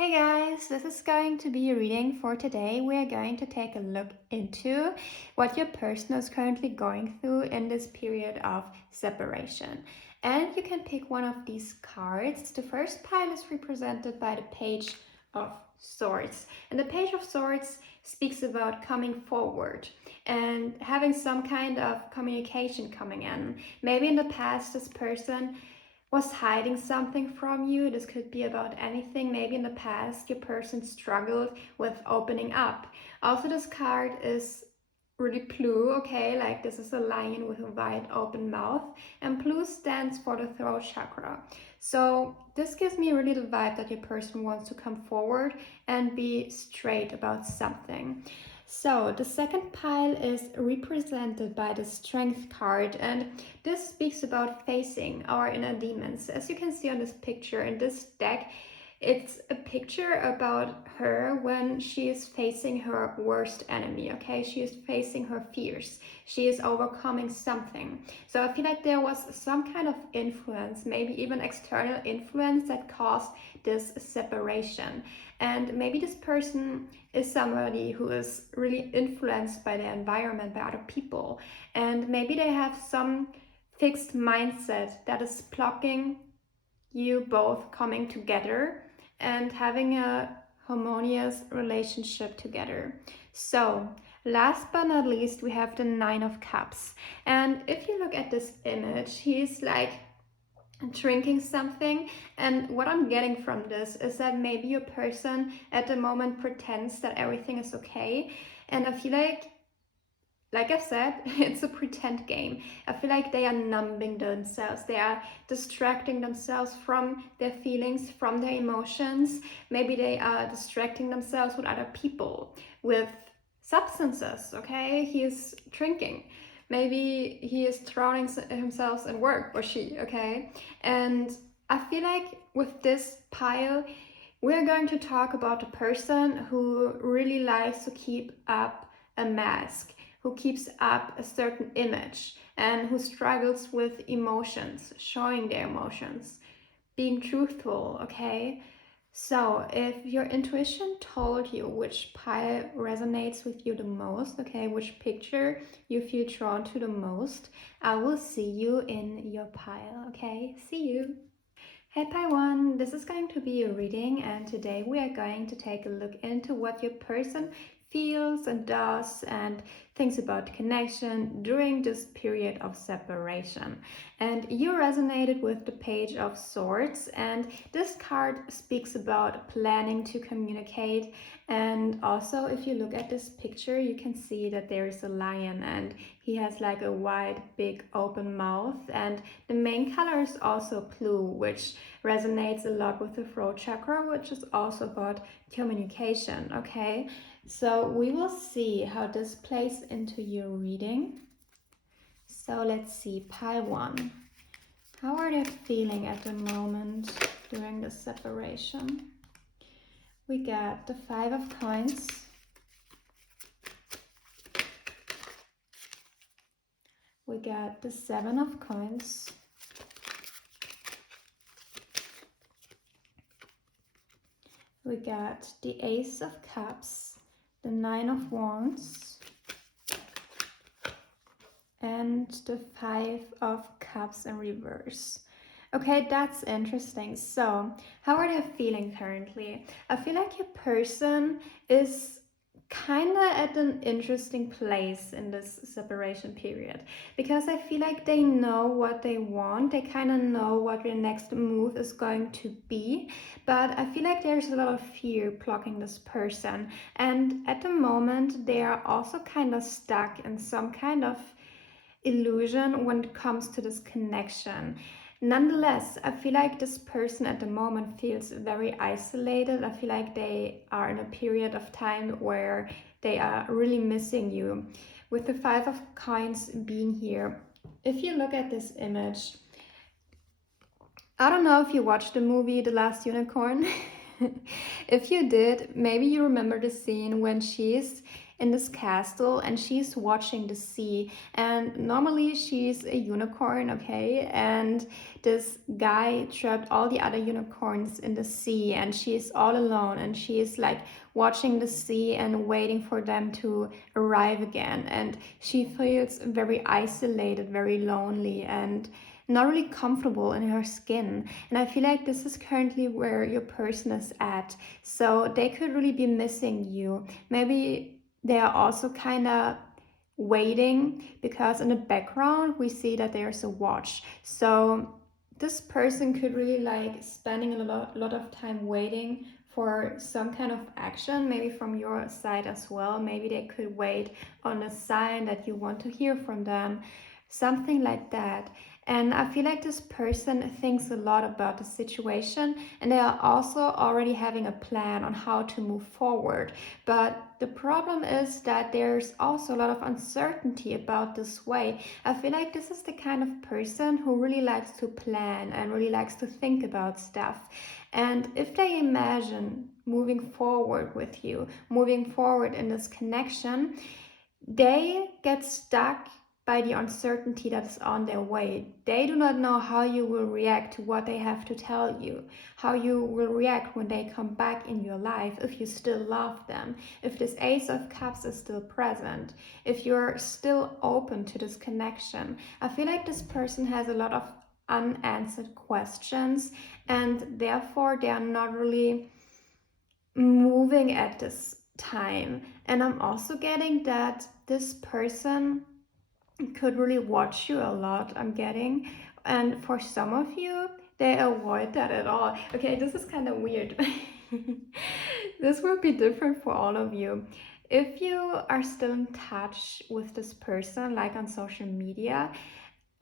Hey guys, this is going to be a reading for today. We're going to take a look into what your person is currently going through in this period of separation. And you can pick one of these cards. The first pile is represented by the Page of Swords. And the Page of Swords speaks about coming forward and having some kind of communication coming in. Maybe in the past, this person was hiding something from you. This could be about anything. Maybe in the past your person struggled with opening up. Also, this card is really blue, okay? Like this is a lion with a wide open mouth, and blue stands for the throat chakra. So this gives me really the vibe that your person wants to come forward and be straight about something. So the second pile is represented by the Strength card, and this speaks about facing our inner demons. As you can see on this picture in this deck, it's a picture about her when she is facing her worst enemy, okay? She is facing her fears. She is overcoming something. So I feel like there was some kind of influence, maybe even external influence that caused this separation. And maybe this person is somebody who is really influenced by the environment, by other people. And maybe they have some fixed mindset that is blocking you both coming together and having a harmonious relationship together. So last but not least, we have the Nine of Cups. And if you look at this image, he's like drinking something, and what I'm getting from this is that maybe your person at the moment pretends that everything is okay, and I feel like I said, it's a pretend game. I feel like they are numbing themselves. They are distracting themselves from their feelings, from their emotions. Maybe they are distracting themselves with other people, with substances, okay? He is drinking. Maybe he is drowning himself in work, or she, okay? And I feel like with this pile, we're going to talk about a person who really likes to keep up a mask, who keeps up a certain image, and who struggles with emotions, showing their emotions, being truthful, okay? So if your intuition told you which pile resonates with you the most, okay, which picture you feel drawn to the most, I will see you in your pile, okay? See you. Hey Pile 1, this is going to be a reading, and today we are going to take a look into what your person feels and does and thinks about connection during this period of separation. And you resonated with the Page of Swords, and this card speaks about planning to communicate. And also, if you look at this picture, you can see that there is a lion and he has like a wide, big, open mouth, and the main color is also blue, which resonates a lot with the throat chakra, which is also about communication, okay? So we will see how this plays into your reading. So let's see, pile 1. How are they feeling at the moment during the separation? We got the 5 of Coins. We got the 7 of Coins. We got the Ace of Cups, the 9 of Wands, and the 5 of Cups in reverse. Okay, that's interesting. So, how are they feeling currently? I feel like your person is kind of at an interesting place in this separation period, because I feel like they know what they want. They kind of know what their next move is going to be, but I feel like there's a lot of fear blocking this person, and at the moment they are also kind of stuck in some kind of illusion when it comes to this connection. Nonetheless, I feel like this person at the moment feels very isolated. I feel like they are in a period of time where they are really missing you. With the 5 of Coins being here, if you look at this image, I don't know if you watched the movie The Last Unicorn. If you did, maybe you remember the scene when she's in this castle and she's watching the sea, and normally she's a unicorn, okay, and this guy trapped all the other unicorns in the sea and she's all alone and she's like watching the sea and waiting for them to arrive again, and she feels very isolated, very lonely, and not really comfortable in her skin. And I feel like this is currently where your person is at. So they could really be missing you. Maybe they are also kind of waiting, because in the background we see that there's a watch. So this person could really like spending a lot of time waiting for some kind of action, maybe from your side as well. Maybe they could wait on a sign that you want to hear from them, something like that. And I feel like this person thinks a lot about the situation, and they are also already having a plan on how to move forward. But the problem is that there's also a lot of uncertainty about this way. I feel like this is the kind of person who really likes to plan and really likes to think about stuff. And if they imagine moving forward with you, moving forward in this connection, they get stuck by the uncertainty that is on their way. They do not know how you will react to what they have to tell you, how you will react when they come back in your life, if you still love them, if this Ace of Cups is still present, if you're still open to this connection. I feel like this person has a lot of unanswered questions, and therefore they are not really moving at this time. And I'm also getting that this person could really watch you a lot, I'm getting. And for some of you, they avoid that at all. Okay, this is kind of weird. This will be different for all of you. If you are still in touch with this person, like on social media,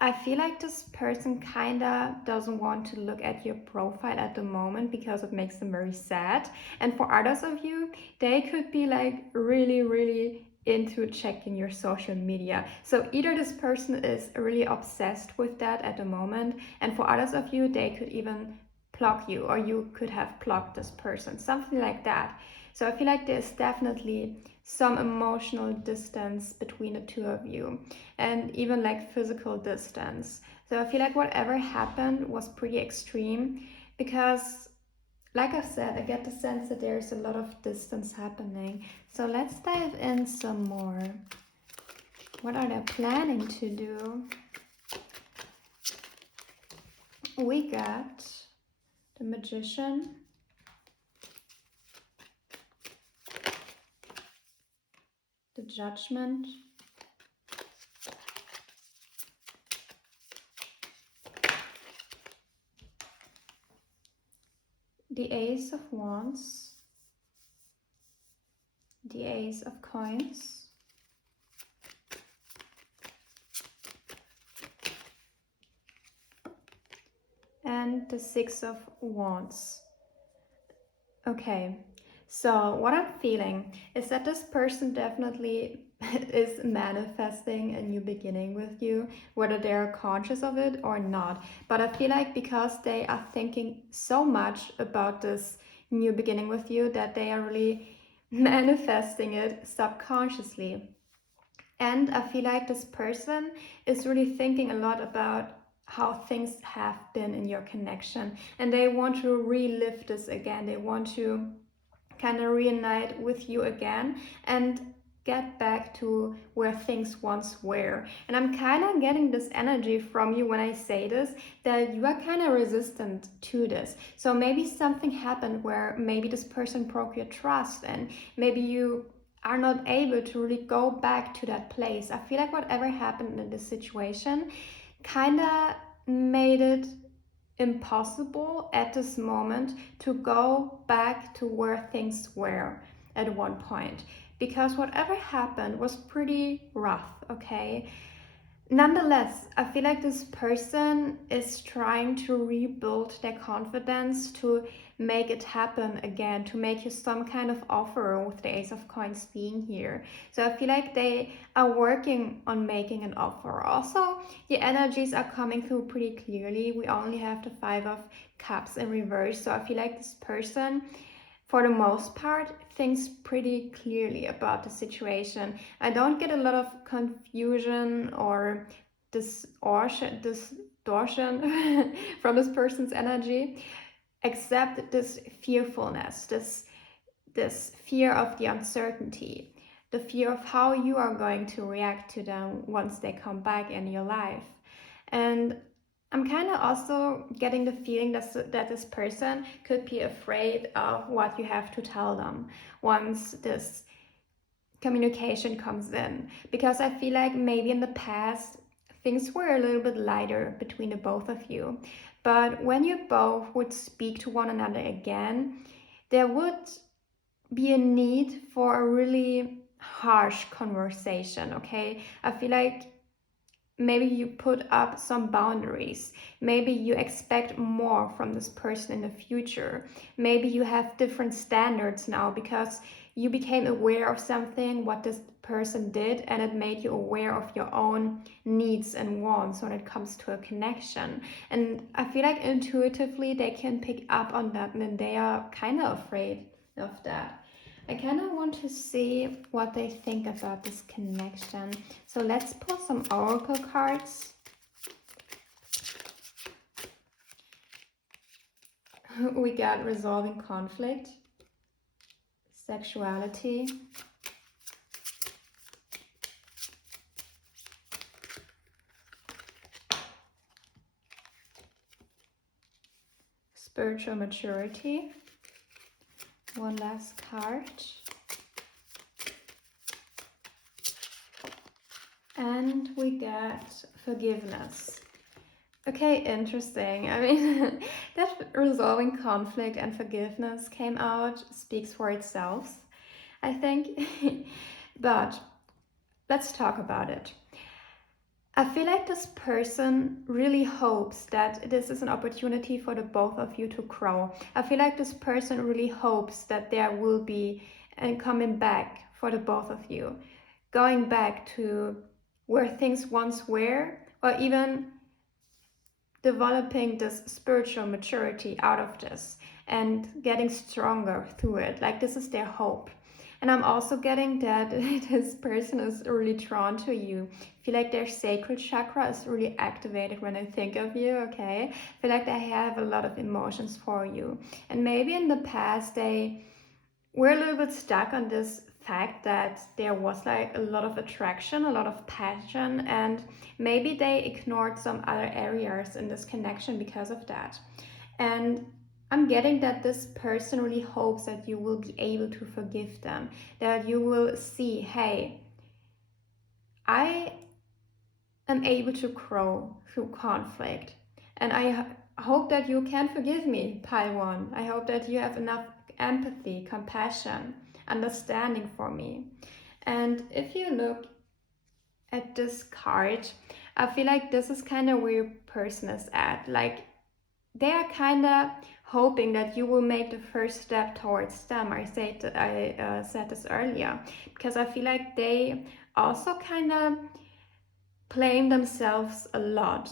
I feel like this person kinda doesn't want to look at your profile at the moment because it makes them very sad. And for others of you, they could be like really into checking your social media. So either this person is really obsessed with that at the moment, and for others of you, they could even block you, or you could have blocked this person, something like that. So I feel like there's definitely some emotional distance between the two of you, and even like physical distance. So I feel like whatever happened was pretty extreme, because like I said, I get the sense that there's a lot of distance happening. So let's dive in some more. What are they planning to do? We got the Magician, the Judgment, the Ace of Wands, the Ace of Coins, and the Six of Wands. Okay, so what I'm feeling is that this person definitely is manifesting a new beginning with you, whether they're conscious of it or not. But I feel like because they are thinking so much about this new beginning with you, that they are really manifesting it subconsciously. And I feel like this person is really thinking a lot about how things have been in your connection, and they want to relive this again. They want to kind of reunite with you again and get back to where things once were. And I'm kind of getting this energy from you when I say this, that you are kind of resistant to this. So maybe something happened where maybe this person broke your trust, and maybe you are not able to really go back to that place. I feel like whatever happened in this situation kind of made it impossible at this moment to go back to where things were at one point, because whatever happened was pretty rough, okay? Nonetheless, I feel like this person is trying to rebuild their confidence to make it happen again, to make you some kind of offer with the Ace of Coins being here. So I feel like they are working on making an offer. Also, the energies are coming through pretty clearly. We only have the Five of Cups in reverse. So I feel like this person for the most part, thinks pretty clearly about the situation. I don't get a lot of confusion or distortion from this person's energy, except this fearfulness, this fear of the uncertainty, the fear of how you are going to react to them once they come back in your life. And I'm kind of also getting the feeling that this person could be afraid of what you have to tell them once this communication comes in. Because I feel like maybe in the past, things were a little bit lighter between the both of you. But when you both would speak to one another again, there would be a need for a really harsh conversation, okay? I feel like maybe you put up some boundaries. Maybe you expect more from this person in the future. Maybe you have different standards now because you became aware of something, what this person did, and it made you aware of your own needs and wants when it comes to a connection. And I feel like intuitively they can pick up on that, and they are kind of afraid of that. I kind of want to see what they think about this connection. So let's pull some oracle cards. We got resolving conflict, sexuality, spiritual maturity. One last card. And we got forgiveness. Okay, interesting. I mean, that resolving conflict and forgiveness came out speaks for itself, I think. But let's talk about it. I feel like this person really hopes that this is an opportunity for the both of you to grow. I feel like this person really hopes that there will be a coming back for the both of you. Going back to where things once were, or even developing this spiritual maturity out of this and getting stronger through it. Like, this is their hope. And I'm also getting that this person is really drawn to you. I feel like their sacral chakra is really activated when I think of you, okay? I feel like they have a lot of emotions for you. And maybe in the past they were a little bit stuck on this fact that there was like a lot of attraction, a lot of passion, and maybe they ignored some other areas in this connection because of that. And I'm getting that this person really hopes that you will be able to forgive them, that you will see, hey, I am able to grow through conflict. And I hope that you can forgive me, Pi 1. I hope that you have enough empathy, compassion, understanding for me. And if you look at this card, I feel like this is kind of where your person is at. Like, they are kind of hoping that you will make the first step towards them. I said this earlier because I feel like they also kind of blame themselves a lot.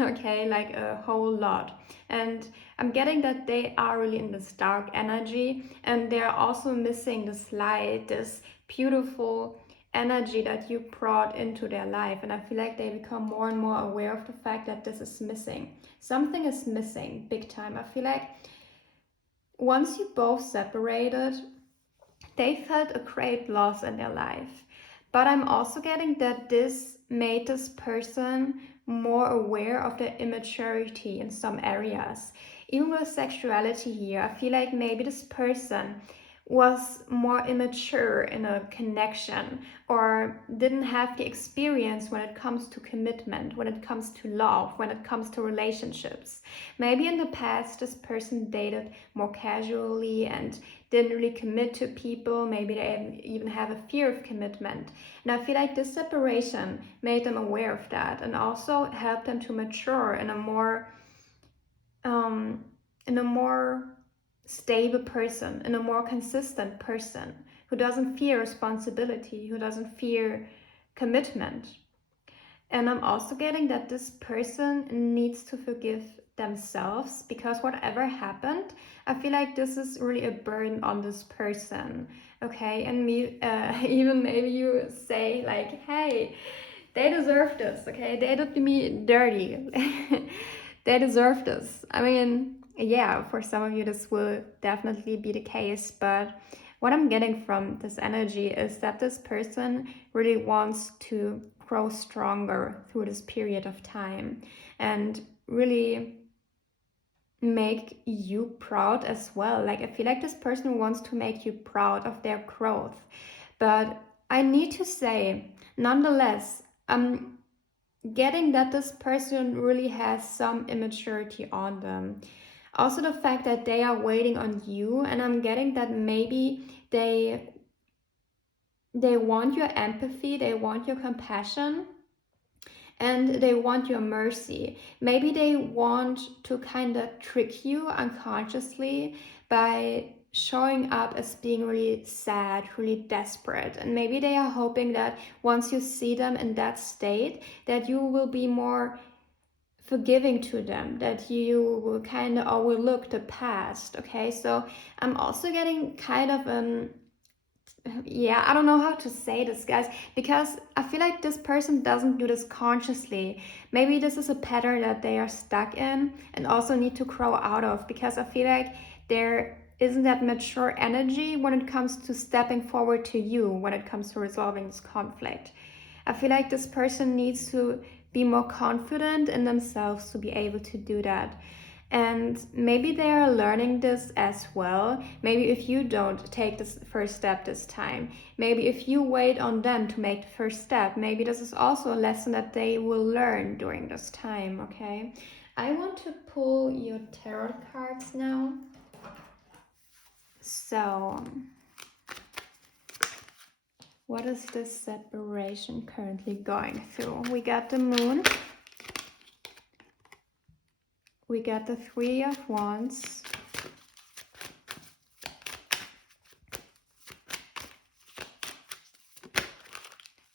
Okay, like a whole lot. And I'm getting that they are really in this dark energy, and they're also missing this light, this beautiful energy that you brought into their life. And I feel like they become more and more aware of the fact that this is missing. Something is missing big time. I feel like once you both separated, they felt a great loss in their life. But I'm also getting that this made this person more aware of their immaturity in some areas. Even with sexuality here, I feel like maybe this person was more immature in a connection, or didn't have the experience when it comes to commitment, when it comes to love, when it comes to relationships. Maybe in the past this person dated more casually and didn't really commit to people. Maybe they even have a fear of commitment. And I feel like this separation made them aware of that, and also helped them to mature in a more stable person, in a more consistent person who doesn't fear responsibility, who doesn't fear commitment. And I'm also getting that this person needs to forgive themselves, because whatever happened, I feel like this is really a burden on this person. Okay, and me, even maybe you say like, hey, they deserve this. Okay, they did me dirty. They deserve this. I mean, yeah, for some of you this will definitely be the case, but what I'm getting from this energy is that this person really wants to grow stronger through this period of time and really make you proud as well. Like, I feel like this person wants to make you proud of their growth. But I need to say, nonetheless, I'm getting that this person really has some immaturity on them. Also, the fact that they are waiting on you, and I'm getting that maybe they want your empathy, they want your compassion, and they want your mercy. Maybe they want to kind of trick you unconsciously by showing up as being really sad, really desperate. And maybe they are hoping that once you see them in that state, that you will be more forgiving to them, that you will kind of overlook the past. Okay, so I'm also getting kind of yeah, I don't know how to say this, guys, because I feel like this person doesn't do this consciously. Maybe this is a pattern that they are stuck in and also need to grow out of, because I feel like there isn't that mature energy when it comes to stepping forward to you, when it comes to resolving this conflict. I feel like this person needs to be more confident in themselves to be able to do that. And maybe they are learning this as well. Maybe if you don't take this first step this time, maybe if you wait on them to make the first step, maybe this is also a lesson that they will learn during this time, okay? I want to pull your tarot cards now. So, what is this separation currently going through? We got the moon. We got the Three of Wands.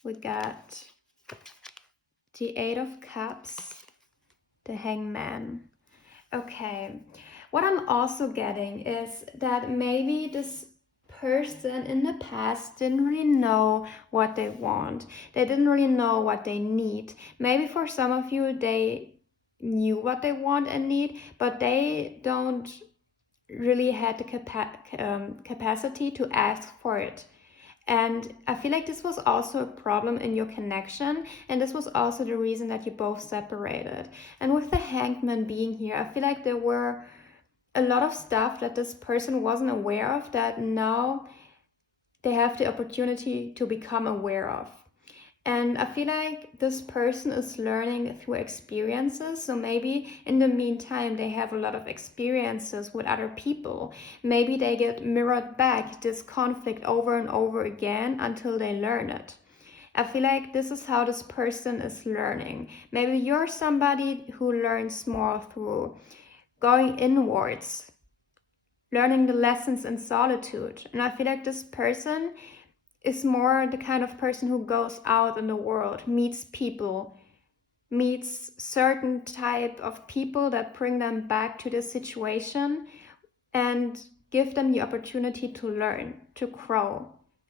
We got the Eight of Cups, the Hangman. Okay, what I'm also getting is that maybe this person in the past didn't really know what they want. They didn't really know what they need. Maybe for some of you, they knew what they want and need, but they don't really had the capacity to ask for it. And I feel like this was also a problem in your connection, and this was also the reason that you both separated. And with the Hangman being here, I feel like there were a lot of stuff that this person wasn't aware of that now they have the opportunity to become aware of. And I feel like this person is learning through experiences. So maybe in the meantime, they have a lot of experiences with other people. Maybe they get mirrored back this conflict over and over again until they learn it. I feel like this is how this person is learning. Maybe you're somebody who learns more through going inwards, learning the lessons in solitude. And I feel like this person is more the kind of person who goes out in the world, meets people, meets certain type of people that bring them back to the situation and give them the opportunity to learn, to grow,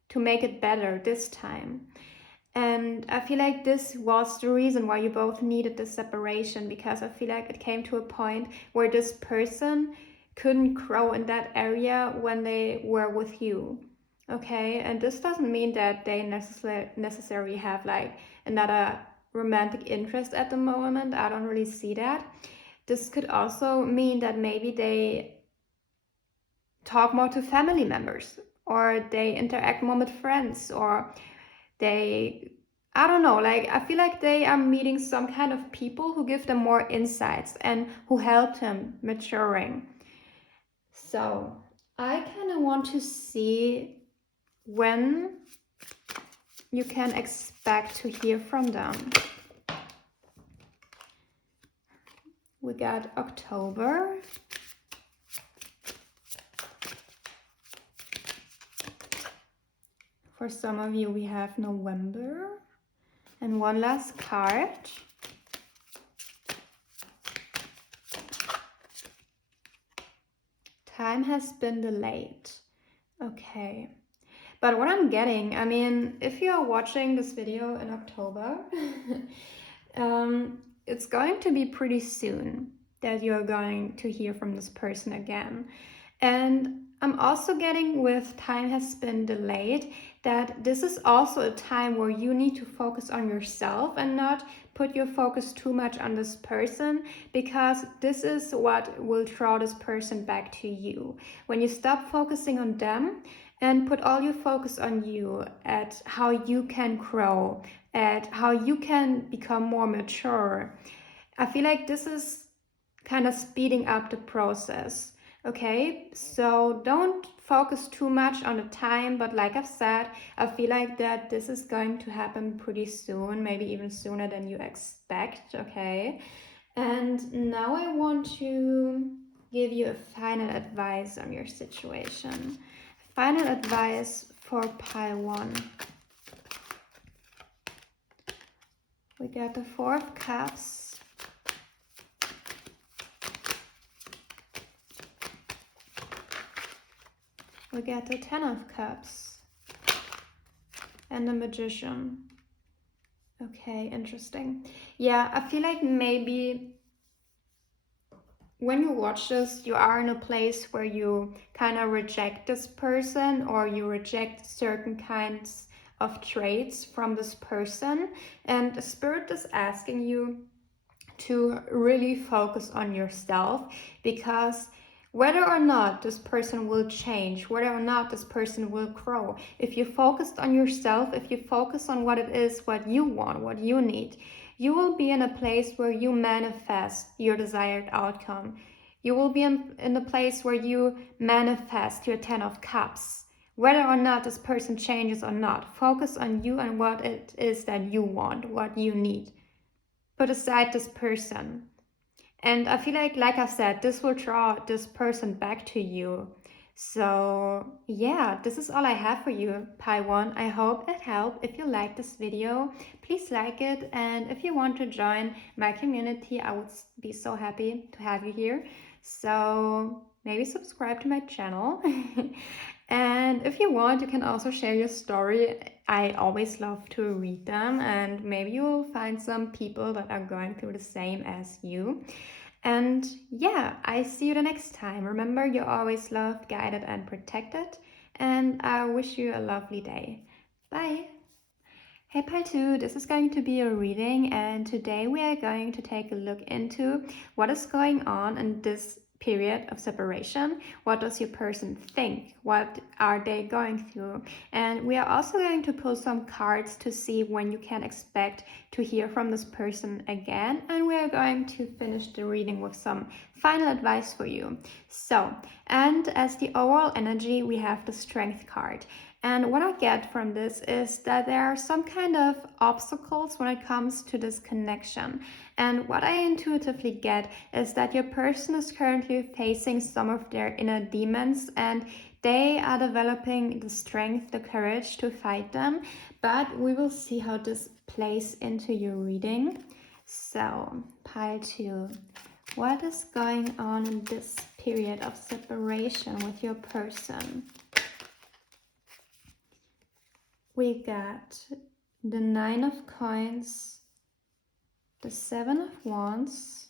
to make it better this time. And I feel like this was the reason why you both needed this separation, because I feel like it came to a point where this person couldn't grow in that area when they were with you. Okay, and this doesn't mean that they necessarily have like another romantic interest at the moment. I don't really see that. This could also mean that maybe they talk more to family members, or they interact more with friends, or they, I don't know, like I feel like they are meeting some kind of people who give them more insights and who help them maturing. So I kind of want to see when you can expect to hear from them. We got October. For some of you, we have November. And one last card. time has been delayed. Okay. But what I'm getting, I mean, if you're watching this video in October, it's going to be pretty soon that you're going to hear from this person again. And I'm also getting, with time has been delayed, that this is also a time where you need to focus on yourself and not put your focus too much on this person, because this is what will draw this person back to you. When you stop focusing on them and put all your focus on you, at how you can grow, at how you can become more mature, I feel like this is kind of speeding up the process. Okay, so don't focus too much on the time, but like I've said, I feel like that this is going to happen pretty soon, maybe even sooner than you expect. Okay, and now I want to give you a final advice on your situation. Final advice for pile 1. We got the 4 of Cups, we get the 10 of Cups, and the Magician. Okay, interesting. Yeah, I feel like maybe when you watch this, you are in a place where you kind of reject this person, or you reject certain kinds of traits from this person, and the Spirit is asking you to really focus on yourself, because whether or not this person will change, whether or not this person will grow, if you focused on yourself, if you focus on what it is, what you want, what you need, you will be in a place where you manifest your desired outcome. You will be in a place where you manifest your 10 of Cups. Whether or not this person changes or not, focus on you and what it is that you want, what you need. Put aside this person. And I feel like I said, this will draw this person back to you. So yeah, this is all I have for you, Pi 1. I hope it helped. If you like this video, please like it. And if you want to join my community, I would be so happy to have you here. So maybe subscribe to my channel. And if you want, you can also share your story. I always love to read them, and maybe you will find some people that are going through the same as you. And yeah, I see you the next time. Remember, you're always loved, guided, and protected. And I wish you a lovely day. Bye. Hey Pile 2, this is going to be a reading, and today we are going to take a look into what is going on in this period of separation. What does your person think? What are they going through? And we are also going to pull some cards to see when you can expect to hear from this person again. And we are going to finish the reading with some final advice for you. So, and as the overall energy, we have the Strength card. And what I get from this is that there are some kind of obstacles when it comes to this connection. And what I intuitively get is that your person is currently facing some of their inner demons, and they are developing the strength, the courage to fight them. But we will see how this plays into your reading. So, Pile 2, what is going on in this period of separation with your person? We got the 9 of Coins, the 7 of Wands,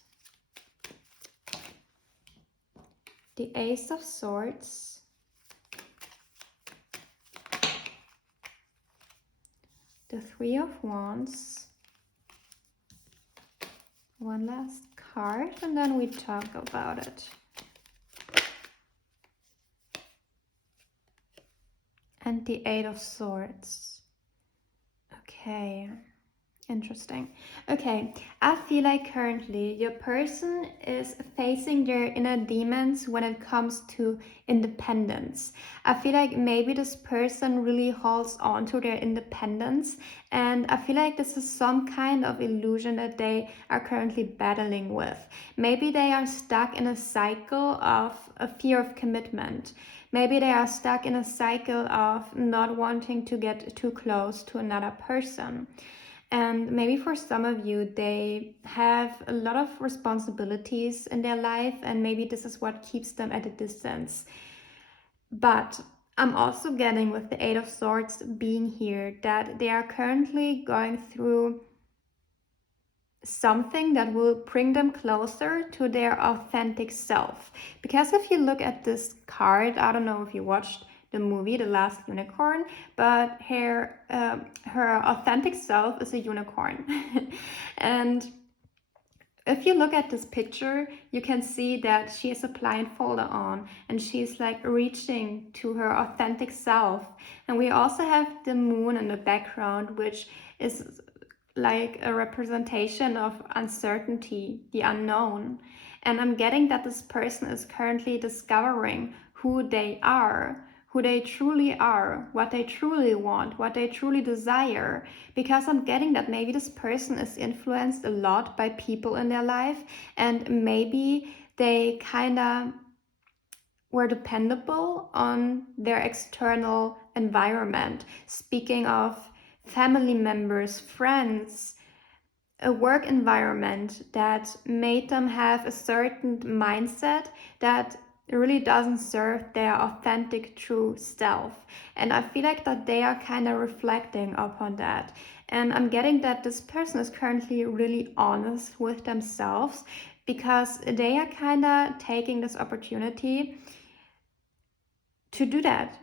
the Ace of Swords, the 3 of Wands, one last card, and then we talk about it. And the 8 of Swords. Okay, interesting. Okay, I feel like currently your person is facing their inner demons when it comes to independence. I feel like maybe this person really holds on to their independence, and I feel like this is some kind of illusion that they are currently battling with. Maybe they are stuck in a cycle of a fear of commitment. Maybe they are stuck in a cycle of not wanting to get too close to another person. And maybe for some of you, they have a lot of responsibilities in their life, and maybe this is what keeps them at a distance. But I'm also getting with the Eight of Swords being here that they are currently going through something that will bring them closer to their authentic self. Because if you look at this card, I don't know if you watched the movie The Last Unicorn, but her authentic self is a unicorn. And if you look at this picture, you can see that she has a blindfold on and she's like reaching to her authentic self. And we also have the moon in the background, which is like a representation of uncertainty, the unknown. And I'm getting that this person is currently discovering who they are, who they truly are, what they truly want, what they truly desire. Because I'm getting that maybe this person is influenced a lot by people in their life, and maybe they kind of were dependable on their external environment. Speaking of family members, friends, a work environment that made them have a certain mindset that really doesn't serve their authentic true self. And I feel like that they are kind of reflecting upon that. And I'm getting that this person is currently really honest with themselves, because they are kind of taking this opportunity to do that.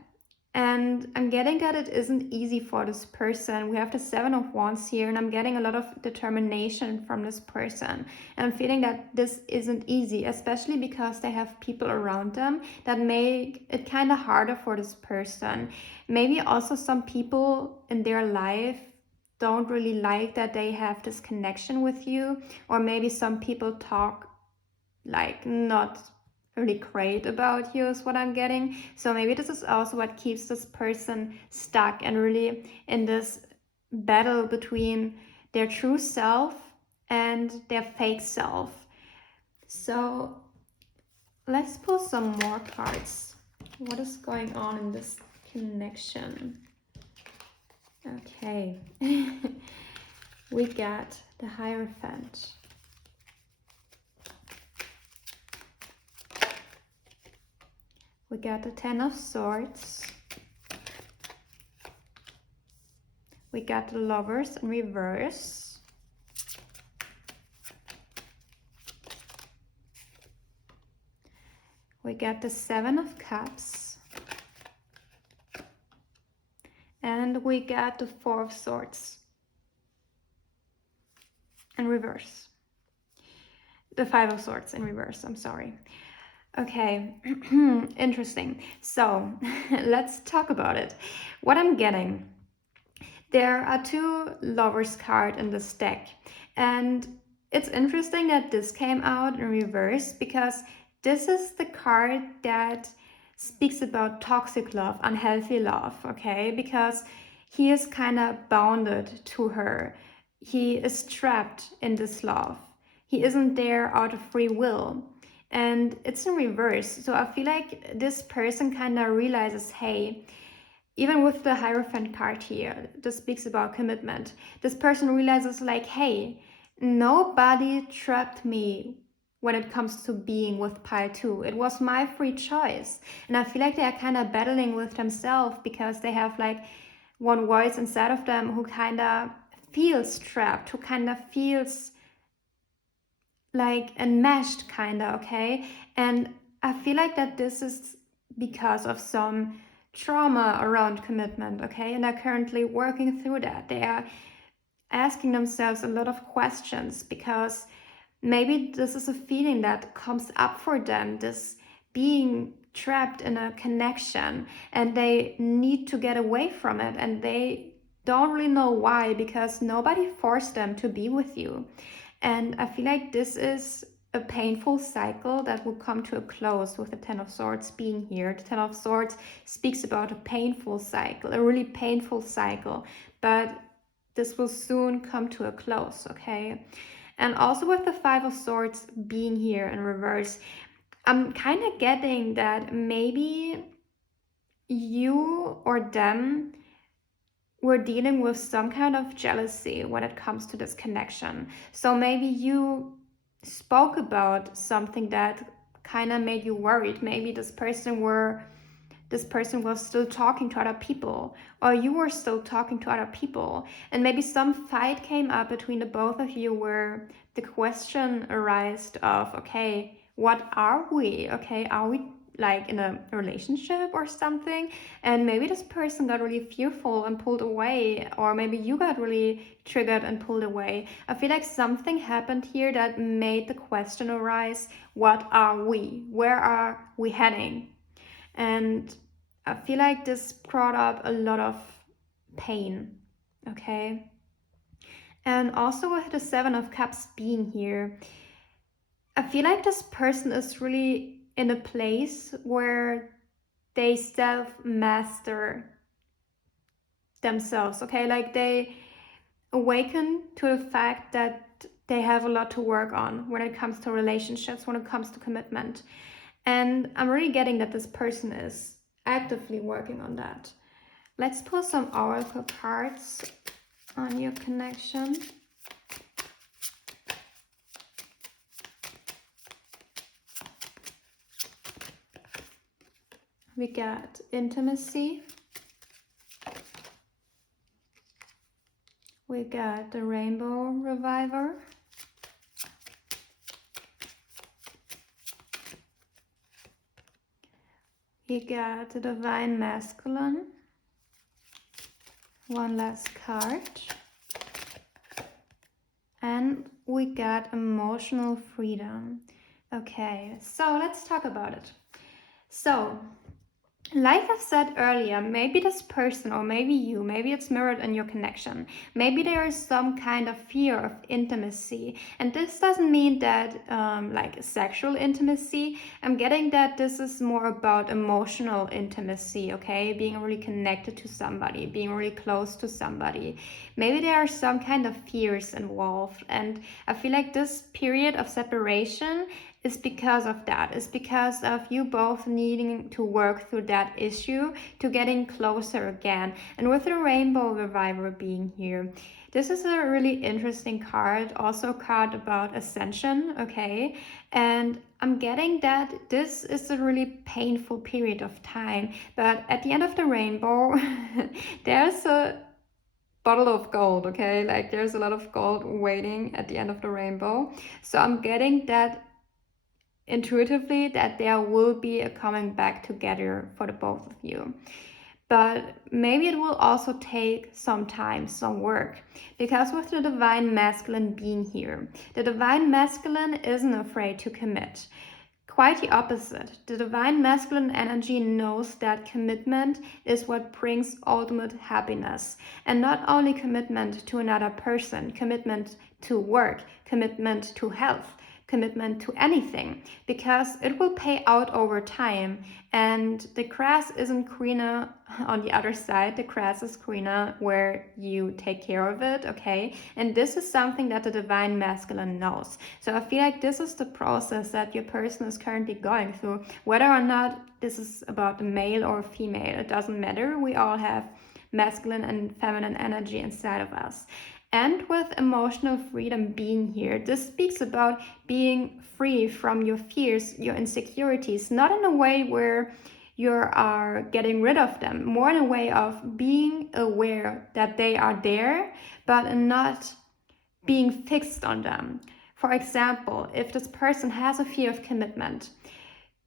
And I'm getting that it isn't easy for this person. We have the Seven of Wands here, and I'm getting a lot of determination from this person. And I'm feeling that this isn't easy, especially because they have people around them that make it kind of harder for this person. Maybe also some people in their life don't really like that they have this connection with you, or maybe some people talk like not really great about you is what I'm getting. So maybe this is also what keeps this person stuck and really in this battle between their true self and their fake self. So let's pull some more cards. What is going on in this connection? Okay. We got the Hierophant. We got the Ten of Swords. We got the Lovers in reverse. We got the Seven of Cups. And we got the Four of Swords in reverse. The Five of Swords in reverse, I'm sorry. Okay, interesting. So let's talk about it. What I'm getting, there are two Lovers cards in this deck, and it's interesting that this came out in reverse, because this is the card that speaks about toxic love, unhealthy love, okay? Because he is kind of bounded to her. He is trapped in this love. He isn't there out of free will. And it's in reverse. So I feel like this person kind of realizes, hey, even with the Hierophant card here, this speaks about commitment. This person realizes like, hey, nobody trapped me when it comes to being with pile 2. It was my free choice. And I feel like they are kind of battling with themselves, because they have like one voice inside of them who kind of feels trapped, who kind of feels like enmeshed kind of, okay? And I feel like that this is because of some trauma around commitment, okay? And they're currently working through that. They are asking themselves a lot of questions, because maybe this is a feeling that comes up for them, this being trapped in a connection, and they need to get away from it, and they don't really know why, because nobody forced them to be with you. And I feel like this is a painful cycle that will come to a close with the Ten of Swords being here. The Ten of Swords speaks about a painful cycle, a really painful cycle, but this will soon come to a close, okay? And also with the Five of Swords being here in reverse, I'm kind of getting that maybe you or them we're dealing with some kind of jealousy when it comes to this connection. So maybe you spoke about something that kind of made you worried. Maybe this person was still talking to other people, or you were still talking to other people, and maybe some fight came up between the both of you where the question arose of, okay, what are we? Okay, are we like in a relationship or something? And maybe this person got really fearful and pulled away, or maybe you got really triggered and pulled away. I feel like something happened here that made the question arise, what are we? Where are we heading? And I feel like this brought up a lot of pain, okay? And also with the Seven of Cups being here, I feel like this person is really in a place where they self-master themselves, okay? Like they awaken to the fact that they have a lot to work on when it comes to relationships, when it comes to commitment. And I'm really getting that this person is actively working on that. Let's pull some oracle cards on your connection. We got intimacy. We got the Rainbow Reviver. We got the Divine Masculine. One last card. And we got Emotional Freedom. Okay, so let's talk about it. So, like I've said earlier, maybe this person, or maybe you, maybe it's mirrored in your connection. Maybe there is some kind of fear of intimacy. And this doesn't mean that like sexual intimacy. I'm getting that this is more about emotional intimacy, okay? Being really connected to somebody, being really close to somebody. Maybe there are some kind of fears involved. And I feel like this period of separation is because of that. It's because of you both needing to work through that issue to getting closer again. And with the Rainbow Reviver being here, this is a really interesting card, also a card about ascension, okay? And I'm getting that this is a really painful period of time, but at the end of the rainbow, there's a bottle of gold, okay? Like there's a lot of gold waiting at the end of the rainbow. So I'm getting that intuitively that there will be a coming back together for the both of you. But maybe it will also take some time, some work, because with the Divine Masculine being here, the Divine Masculine isn't afraid to commit. Quite the opposite. The Divine Masculine energy knows that commitment is what brings ultimate happiness. And not only commitment to another person, commitment to work, commitment to health, commitment to anything, because it will pay out over time. And the grass isn't greener on the other side. The grass is greener where you take care of it, okay? And this is something that the Divine Masculine knows. So I feel like this is the process that your person is currently going through. Whether or not this is about a male or a female, it doesn't matter. We all have masculine and feminine energy inside of us. And with emotional freedom being here, this speaks about being free from your fears, your insecurities, not in a way where you are getting rid of them, more in a way of being aware that they are there, but not being fixed on them. For example, if this person has a fear of commitment,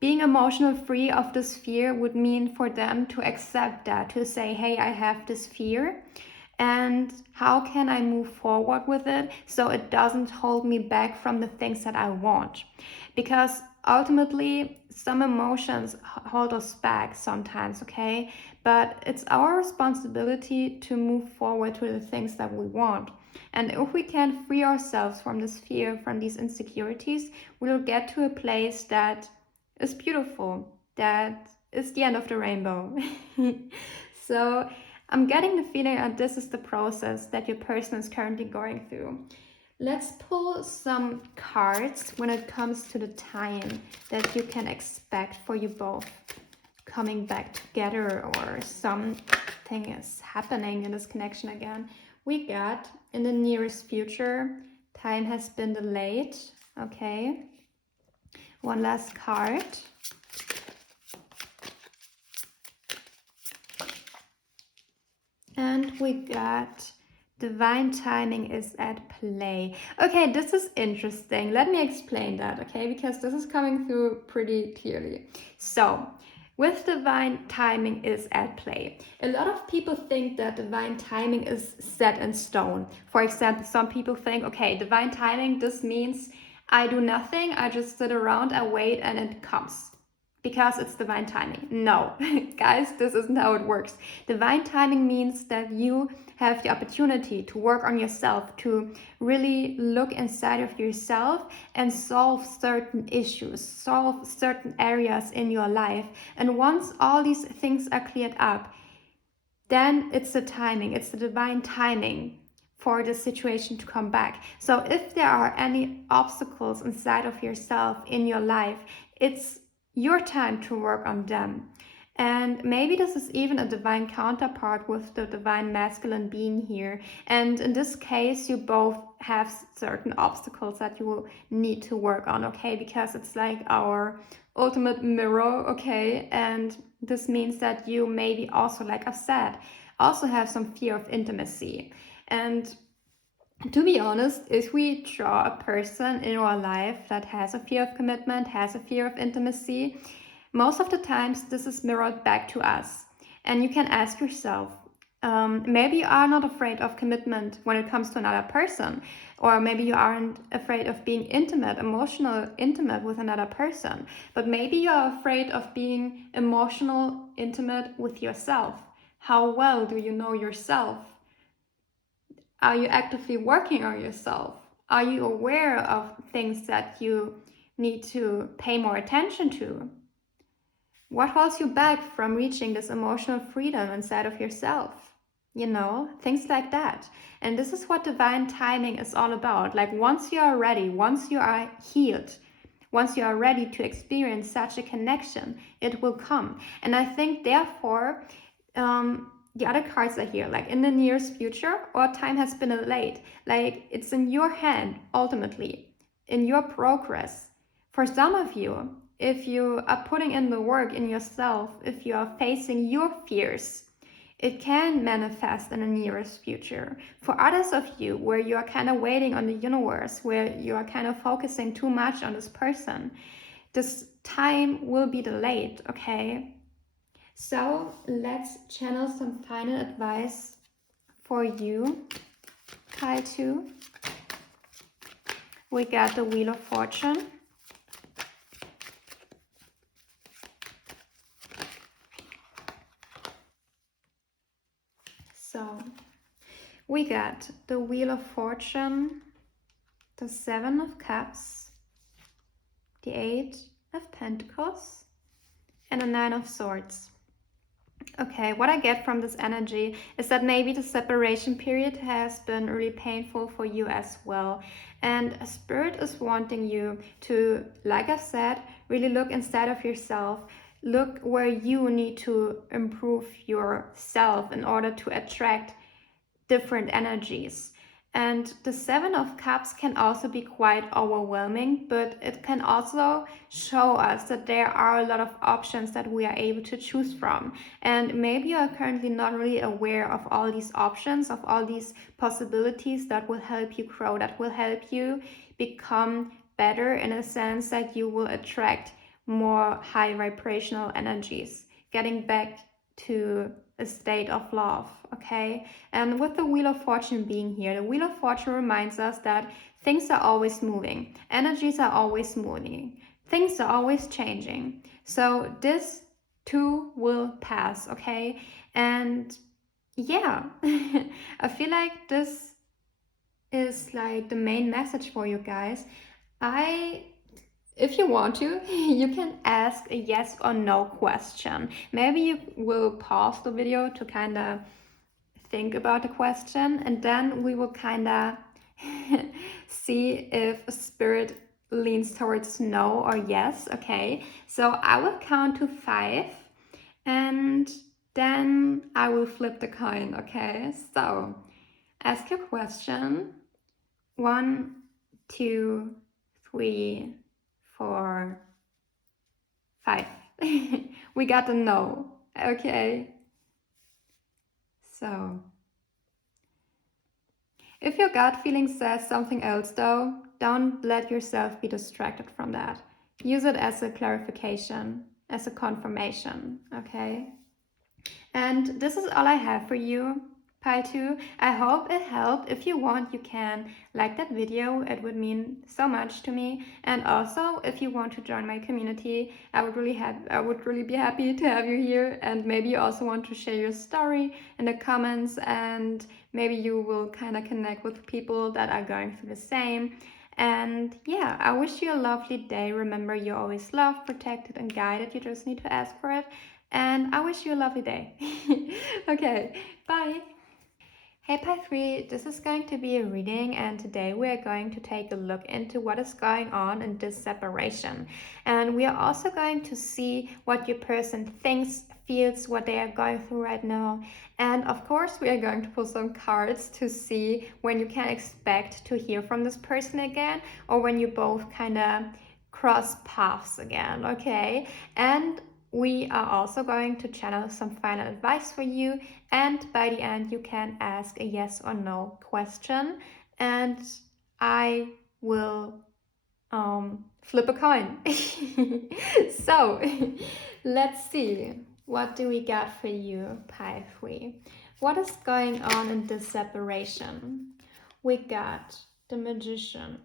being emotional free of this fear would mean for them to accept that, to say, hey, I have this fear. And how can I move forward with it so it doesn't hold me back from the things that I want? Because ultimately, some emotions hold us back sometimes, okay? But it's our responsibility to move forward to the things that we want. And if we can free ourselves from this fear, from these insecurities, we'll get to a place that is beautiful, that is the end of the rainbow. So I'm getting the feeling that this is the process that your person is currently going through. Let's pull some cards when it comes to the time that you can expect for you both. coming back together, or something is happening in this connection again. We got in the nearest future, time has been delayed. Okay, one last card. And we got divine timing is at play. Okay, this is interesting. Let me explain that, okay? Because this is coming through pretty clearly. So, with divine timing is at play, a lot of people think that divine timing is set in stone. For example, some people think, okay, divine timing, this means I do nothing, I just sit around, I wait, and it comes because it's divine timing. No, guys, this isn't how it works. Divine timing means that you have the opportunity to work on yourself, to really look inside of yourself and solve certain issues, solve certain areas in your life. And once all these things are cleared up, then it's the timing, it's the divine timing for the situation to come back. So if there are any obstacles inside of yourself in your life, it's your time to work on them. And maybe this is even a divine counterpart with the divine masculine being here. And in this case, you both have certain obstacles that you will need to work on, okay? Because it's like our ultimate mirror, okay? And this means that you maybe also, like I've said, also have some fear of intimacy. And to be honest, if we draw a person in our life that has a fear of commitment, has a fear of intimacy, most of the times this is mirrored back to us. And you can ask yourself, maybe you are not afraid of commitment when it comes to another person, or maybe you aren't afraid of being intimate, emotional, intimate with another person, but maybe you are afraid of being emotional, intimate with yourself. How well do you know yourself? Are you actively working on yourself? Are you aware of things that you need to pay more attention to? What holds you back from reaching this emotional freedom inside of yourself? You know, things like that. And this is what divine timing is all about. Like once you are ready, once you are healed, once you are ready to experience such a connection, it will come. And I think therefore, the other cards are here, like in the nearest future, or time has been delayed. Like it's in your hand, ultimately, in your progress. For some of you, if you are putting in the work in yourself, if you are facing your fears, it can manifest in the nearest future. For others of you, where you are kind of waiting on the universe, where you are kind of focusing too much on this person, this time will be delayed, okay? So let's channel some final advice for you, Kai 2. We got the Wheel of Fortune. So we got the Wheel of Fortune, the 7 of Cups, the 8 of Pentacles, and the 9 of Swords. Okay, what I get from this energy is that maybe the separation period has been really painful for you as well. And Spirit is wanting you to, like I said, really look inside of yourself. Look where you need to improve yourself in order to attract different energies. And the 7 of Cups can also be quite overwhelming, but it can also show us that there are a lot of options that we are able to choose from. And maybe you are currently not really aware of all these options, of all these possibilities that will help you grow, that will help you become better, in a sense that you will attract more high vibrational energies, getting back to a state of love, okay? And with the Wheel of Fortune being here, the Wheel of Fortune reminds us that things are always moving, energies are always moving, things are always changing. So this too will pass, okay? And yeah, I feel like this is like the main message for you guys. If you want to, you can ask a yes or no question. Maybe you will pause the video to kind of think about the question, and then we will kind of see if Spirit leans towards no or yes, okay? So I will count to 5, And then I will flip the coin, okay? So ask your question. 1, 2, 3, 4, 5. We got a no, okay? So if your gut feeling says something else though, don't let yourself be distracted from that. Use it as a clarification, as a confirmation, okay? And this is all I have for you, Pi 2. I hope it helped. If you want, you can like that video. It would mean so much to me. And also, if you want to join my community, I would really be happy to have you here. And maybe you also want to share your story in the comments, and maybe you will kind of connect with people that are going through the same. And yeah, I wish you a lovely day. Remember, you're always loved, protected, and guided. You just need to ask for it. And I wish you a lovely day. Okay, bye. Hey Pi 3, this is going to be a reading, and today we are going to take a look into what is going on in this separation. And we are also going to see what your person thinks, feels, what they are going through right now. And of course, we are going to pull some cards to see when you can expect to hear from this person again, or when you both kind of cross paths again, okay? And we are also going to channel some final advice for you, and by the end you can ask a yes or no question, and I will flip a coin. So let's see, what do we got for you, Pi 3? What is going on in this separation? We got the Magician,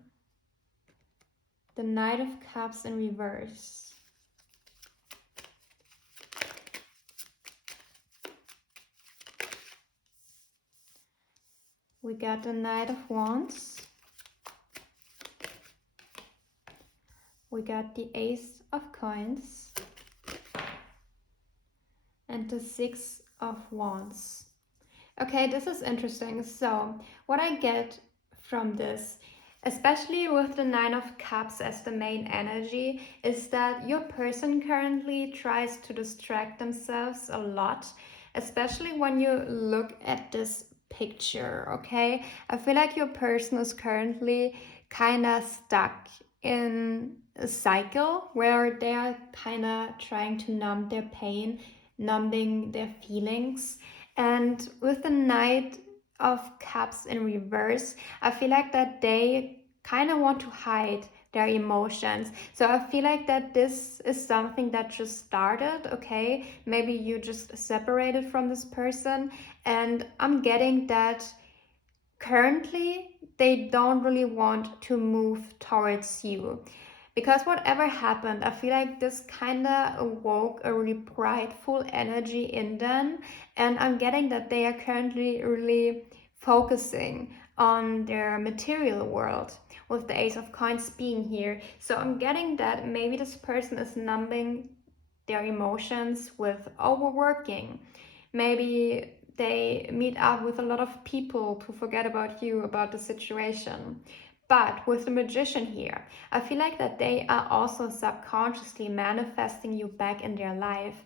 the Knight of Cups in reverse, we got the Knight of Wands, we got the Ace of Coins, and the Six of Wands. Okay, this is interesting. So what I get from this, especially with the Nine of Cups as the main energy, is that your person currently tries to distract themselves a lot, especially when you look at this picture, okay? I feel like your person is currently kind of stuck in a cycle where they are kind of trying to numb their pain, numbing their feelings. And with the Knight of Cups in reverse, I feel like that they kind of want to hide their emotions. So I feel like that this is something that just started, okay? Maybe you just separated from this person, and I'm getting that currently they don't really want to move towards you. Because whatever happened, I feel like this kind of awoke a really prideful energy in them. And I'm getting that they are currently really focusing on their material world, with the Ace of Coins being here. So I'm getting that maybe this person is numbing their emotions with overworking. Maybe they meet up with a lot of people to forget about you, about the situation. But with the Magician here, I feel like that they are also subconsciously manifesting you back in their life.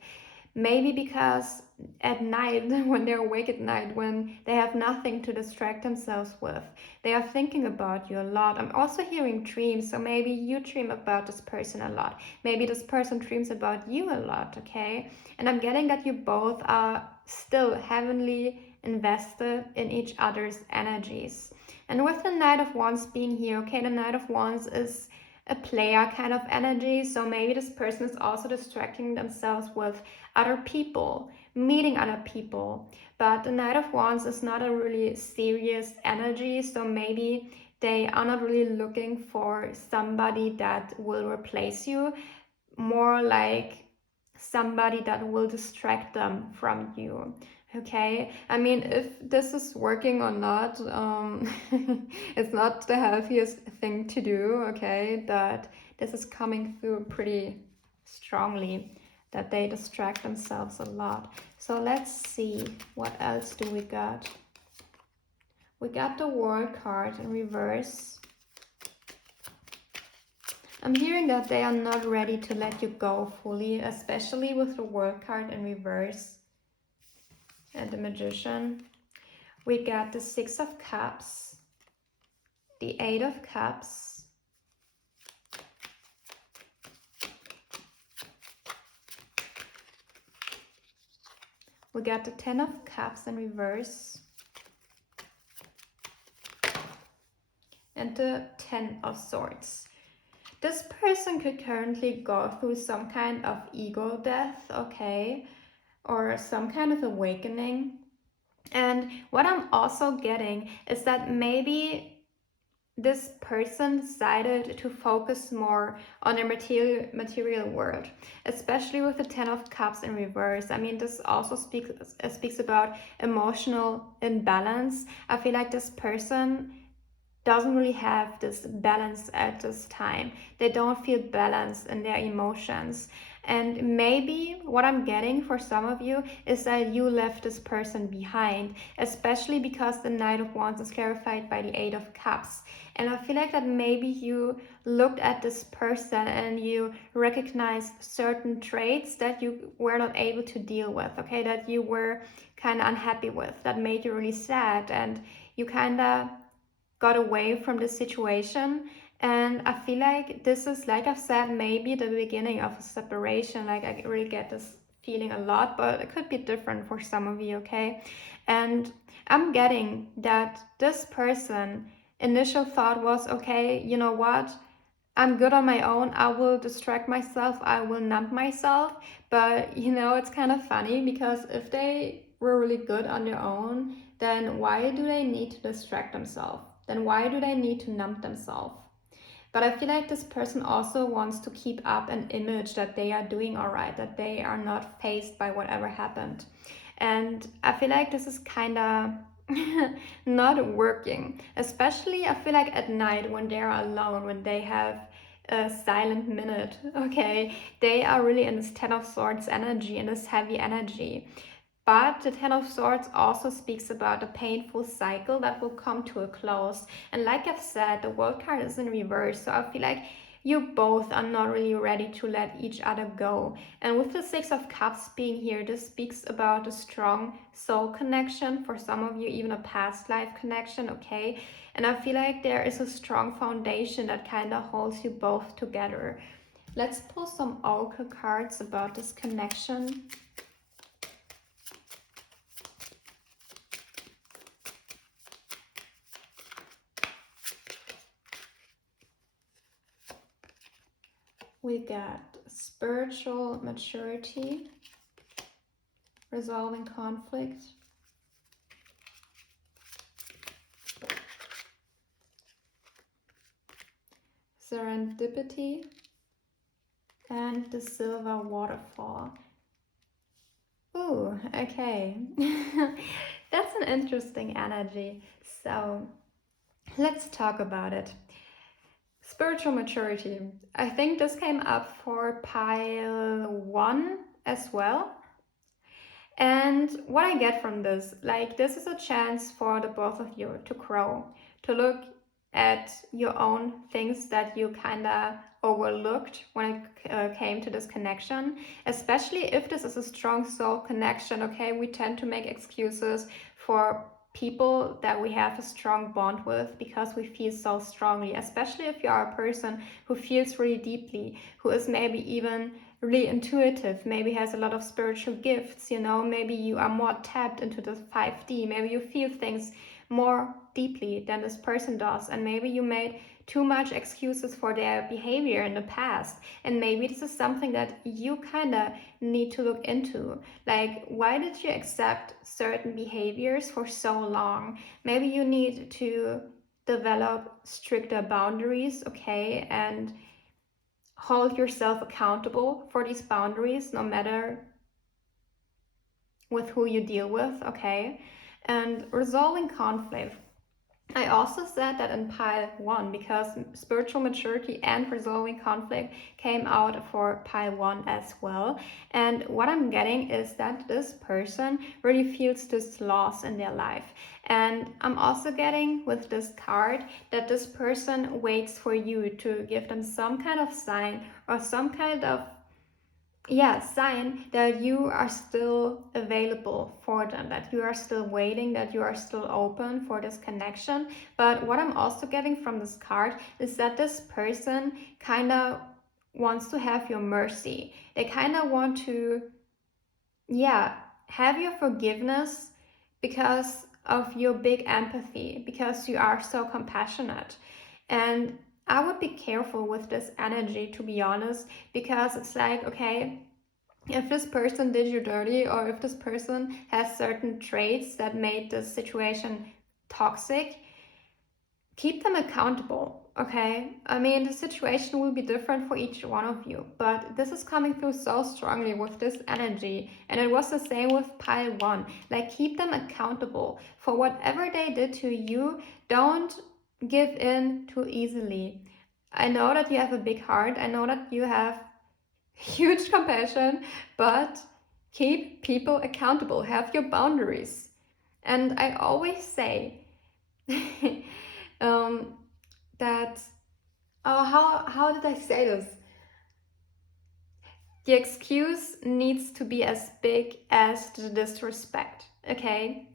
Maybe because at night, when they're awake at night, when they have nothing to distract themselves with, they are thinking about you a lot. I'm also hearing dreams, so maybe you dream about this person a lot. Maybe this person dreams about you a lot, okay? And I'm getting that you both are still heavily invested in each other's energies. And with the Knight of Wands being here, okay, the Knight of Wands is a player kind of energy, so maybe this person is also distracting themselves with other people, meeting other people. But the Knight of Wands is not a really serious energy, so maybe they are not really looking for somebody that will replace you, more like somebody that will distract them from you. Okay, I mean, if this is working or not, it's not the healthiest thing to do, okay, but this is coming through pretty strongly, that they distract themselves a lot. So let's see, what else do we got? We got the World card in reverse. I'm hearing that they are not ready to let you go fully, especially with the World card in reverse and the Magician. We got the Six of Cups, the Eight of Cups, we got the Ten of Cups in reverse, and the Ten of Swords. This person could currently go through some kind of ego death, okay, or some kind of awakening. And what I'm also getting is that maybe this person decided to focus more on their material world, especially with the Ten of Cups in reverse. I mean, this also speaks about emotional imbalance. I feel like this person doesn't really have this balance at this time. They don't feel balanced in their emotions. And maybe what I'm getting for some of you is that you left this person behind, especially because the Knight of Wands is clarified by the Eight of Cups. And I feel like that maybe you looked at this person and you recognized certain traits that you were not able to deal with, okay, that you were kind of unhappy with, that made you really sad, and you kind of got away from the situation. And I feel like this is, like I've said, maybe the beginning of a separation. Like, I really get this feeling a lot, but it could be different for some of you, okay? And I'm getting that this person initial thought was, okay, you know what, I'm good on my own, I will distract myself, I will numb myself. But you know, it's kind of funny because if they were really good on their own, then why do they need to distract themselves? Then why do they need to numb themselves? But I feel like this person also wants to keep up an image that they are doing all right, that they are not fazed by whatever happened. And I feel like this is kind of not working. Especially I feel like at night when they're alone, when they have a silent minute, okay? They are really in this Ten of Swords energy, in this heavy energy. But the Ten of Swords also speaks about a painful cycle that will come to a close. And like I've said, the World card is in reverse. So I feel like you both are not really ready to let each other go. And with the Six of Cups being here, this speaks about a strong soul connection. For some of you, even a past life connection, okay? And I feel like there is a strong foundation that kind of holds you both together. Let's pull some oracle cards about this connection. We got spiritual maturity, resolving conflict, serendipity, and the silver waterfall. Ooh, okay. That's an interesting energy. So let's talk about it. Spiritual maturity. I think this came up for pile 1 as well. And what I get from this, like, this is a chance for the both of you to grow, to look at your own things that you kind of overlooked when it came to this connection, especially if this is a strong soul connection, okay? We tend to make excuses for people that we have a strong bond with because we feel so strongly, especially if you are a person who feels really deeply, who is maybe even really intuitive, maybe has a lot of spiritual gifts, you know, maybe you are more tapped into the 5D, maybe you feel things more deeply than this person does, and maybe you made too much excuses for their behavior in the past, and maybe this is something that you kind of need to look into. Like, why did you accept certain behaviors for so long? Maybe you need to develop stricter boundaries, okay, and hold yourself accountable for these boundaries, no matter with who you deal with, okay? And resolving conflict. I also said that in pile 1 because spiritual maturity and resolving conflict came out for pile 1 as well. And what I'm getting is that this person really feels this loss in their life. And I'm also getting with this card that this person waits for you to give them some kind of sign or some kind of sign that you are still available for them, that you are still waiting, that you are still open for this connection. But what I'm also getting from this card is that this person kind of wants to have your mercy. They kind of want to, have your forgiveness because of your big empathy, because you are so compassionate. And I would be careful with this energy, to be honest, because it's like, okay, if this person did you dirty, or if this person has certain traits that made this situation toxic, keep them accountable, okay? I mean, the situation will be different for each one of you, but this is coming through so strongly with this energy, and it was the same with pile 1. Like, keep them accountable for whatever they did to you. Don't give in too easily. I know that you have a big heart, I know that you have huge compassion, but keep people accountable, have your boundaries. And I always say um, that, oh, how did I say this? The excuse needs to be as big as the disrespect, okay?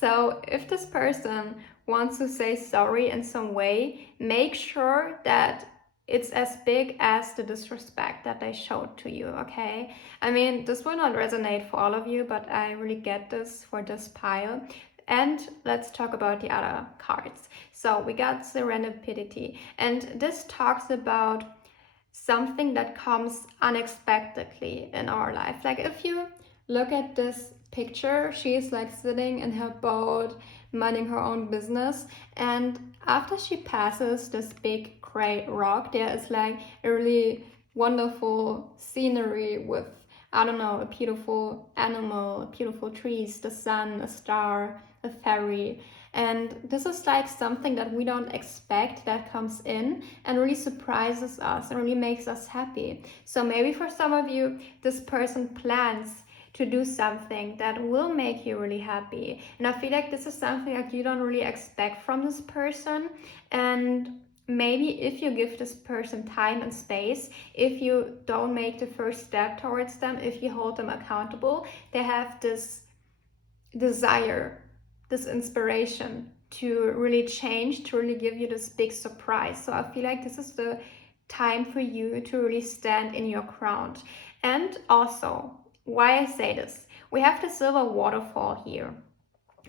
So if this person wants to say sorry in some way, make sure that it's as big as the disrespect that they showed to you, okay? I mean, this will not resonate for all of you, but I really get this for this pile. And let's talk about the other cards. So we got Serendipity, and this talks about something that comes unexpectedly in our life. Like, if you look at this picture, she's like sitting in her boat, minding her own business, and after she passes this big gray rock, there is like a really wonderful scenery with, I don't know, a beautiful animal, beautiful trees, the sun, a star, a ferry. And this is like something that we don't expect that comes in and really surprises us and really makes us happy. So maybe for some of you, this person plans to do something that will make you really happy. And I feel like this is something that you don't really expect from this person. And maybe if you give this person time and space, if you don't make the first step towards them, if you hold them accountable, they have this desire, this inspiration to really change, to really give you this big surprise. So I feel like this is the time for you to really stand in your ground. And also, why I say this, we have the silver waterfall here.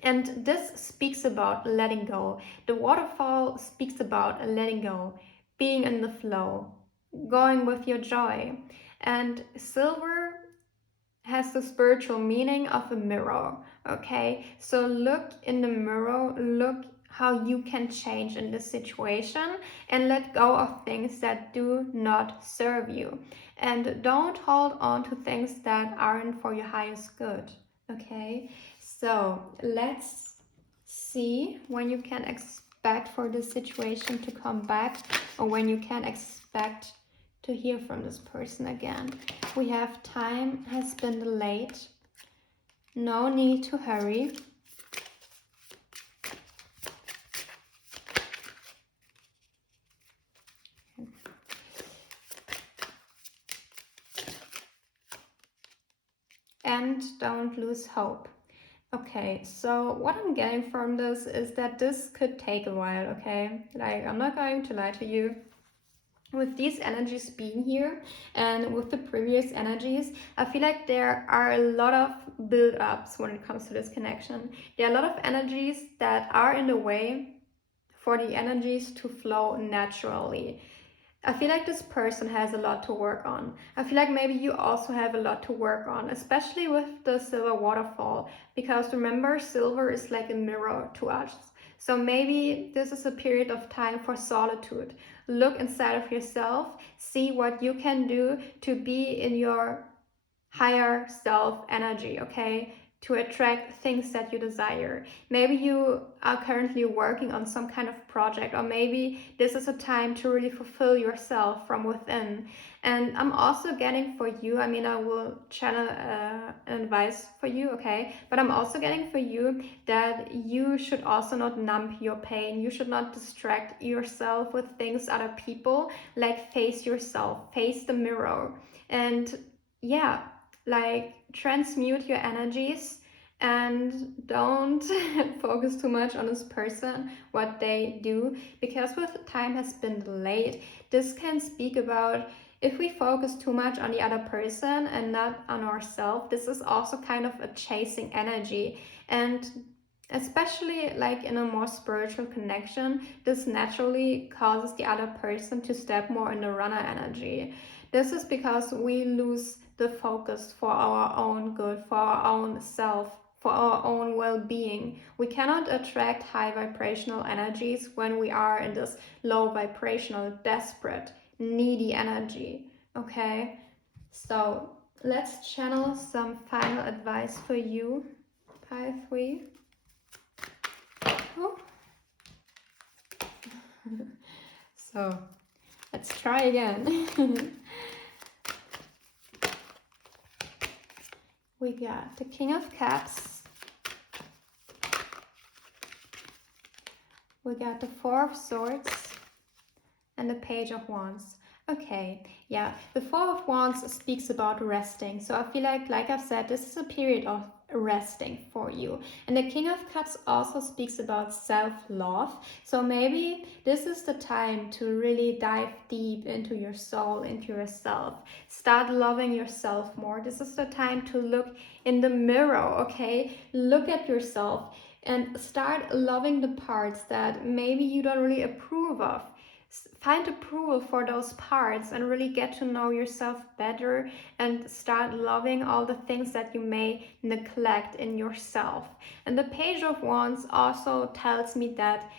And this speaks about letting go. The waterfall speaks about letting go, being in the flow, going with your joy. And silver has the spiritual meaning of a mirror, okay? So look in the mirror, look how you can change in this situation and let go of things that do not serve you. And don't hold on to things that aren't for your highest good, okay? So let's see when you can expect for this situation to come back, or when you can expect to hear from this person again. We have time has been delayed. No need to hurry. And don't lose hope. Okay, so what I'm getting from this is that this could take a while, okay? Like, I'm not going to lie to you. With these energies being here and with the previous energies, I feel like there are a lot of build-ups when it comes to this connection. There are a lot of energies that are in the way for the energies to flow naturally. I feel like this person has a lot to work on. I feel like maybe you also have a lot to work on, especially with the silver waterfall, because remember, silver is like a mirror to us. So maybe this is a period of time for solitude. Look inside of yourself, see what you can do to be in your higher self energy, okay? to attract things that you desire. Maybe you are currently working on some kind of project, or maybe this is a time to really fulfill yourself from within. And I'm also getting for you, I mean, I will channel an advice for you, okay? But I'm also getting for you that you should also not numb your pain. You should not distract yourself with things, other people. Like, face yourself, face the mirror. And yeah, like, transmute your energies and don't focus too much on this person, what they do, because with time has been delayed. This can speak about if we focus too much on the other person and not on ourselves. This is also kind of a chasing energy, and especially like in a more spiritual connection, this naturally causes the other person to step more in the runner energy. This is because we lose the focus for our own good, for our own self, for our own well-being. We cannot attract high vibrational energies when we are in this low vibrational, desperate, needy energy. Okay, so let's channel some final advice for you, pile 3. Oh. So let's try again. We got the King of Cups, we got the Four of Swords, and the Page of Wands. Okay, yeah, the Four of Wands speaks about resting. So I feel like I've said, this is a period of resting for you. And the King of Cups also speaks about self-love. So maybe this is the time to really dive deep into your soul, into yourself. Start loving yourself more. This is the time to look in the mirror, okay? Look at yourself and start loving the parts that maybe you don't really approve of. Find approval for those parts and really get to know yourself better, and start loving all the things that you may neglect in yourself. And the Page of Wands also tells me that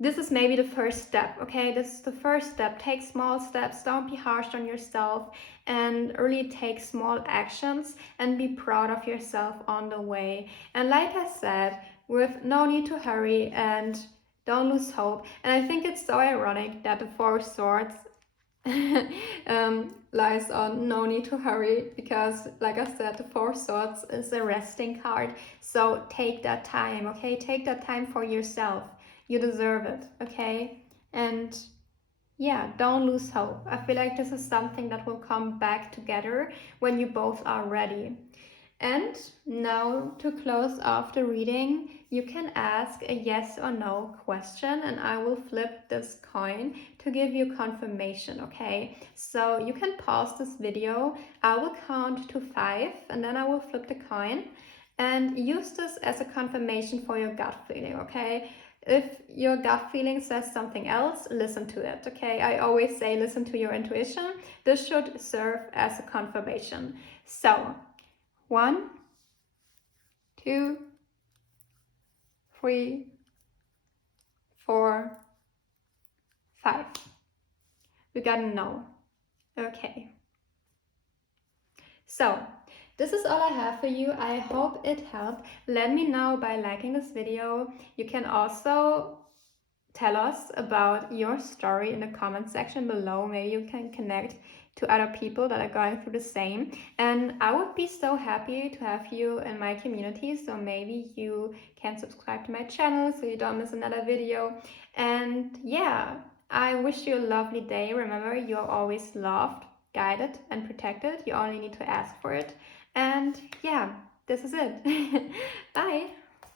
this is maybe the first step, okay? This is the first step. Take small steps, don't be harsh on yourself, and really take small actions and be proud of yourself on the way. And like I said, with no need to hurry and don't lose hope. And I think it's so ironic that the Four of Swords lies on no need to hurry, because like I said, the Four of Swords is a resting card. So take that time, okay? Take that time for yourself. You deserve it, okay? And yeah, don't lose hope. I feel like this is something that will come back together when you both are ready. And now, to close off the reading, you can ask a yes or no question, and I will flip this coin to give you confirmation, okay? So you can pause this video, I will count to 5, and then I will flip the coin, and use this as a confirmation for your gut feeling, okay? If your gut feeling says something else, listen to it, okay? I always say listen to your intuition. This should serve as a confirmation. So 1, 2, 3, 4, 5. We got a no. Okay. So this is all I have for you. I hope it helped. Let me know by liking this video. You can also tell us about your story in the comment section below. Maybe you can connect to other people that are going through the same, and I would be so happy to have you in my community. So maybe you can subscribe to my channel so you don't miss another video. And yeah, I wish you a lovely day. Remember, you are always loved, guided, and protected. You only need to ask for it. And yeah, this is it. Bye.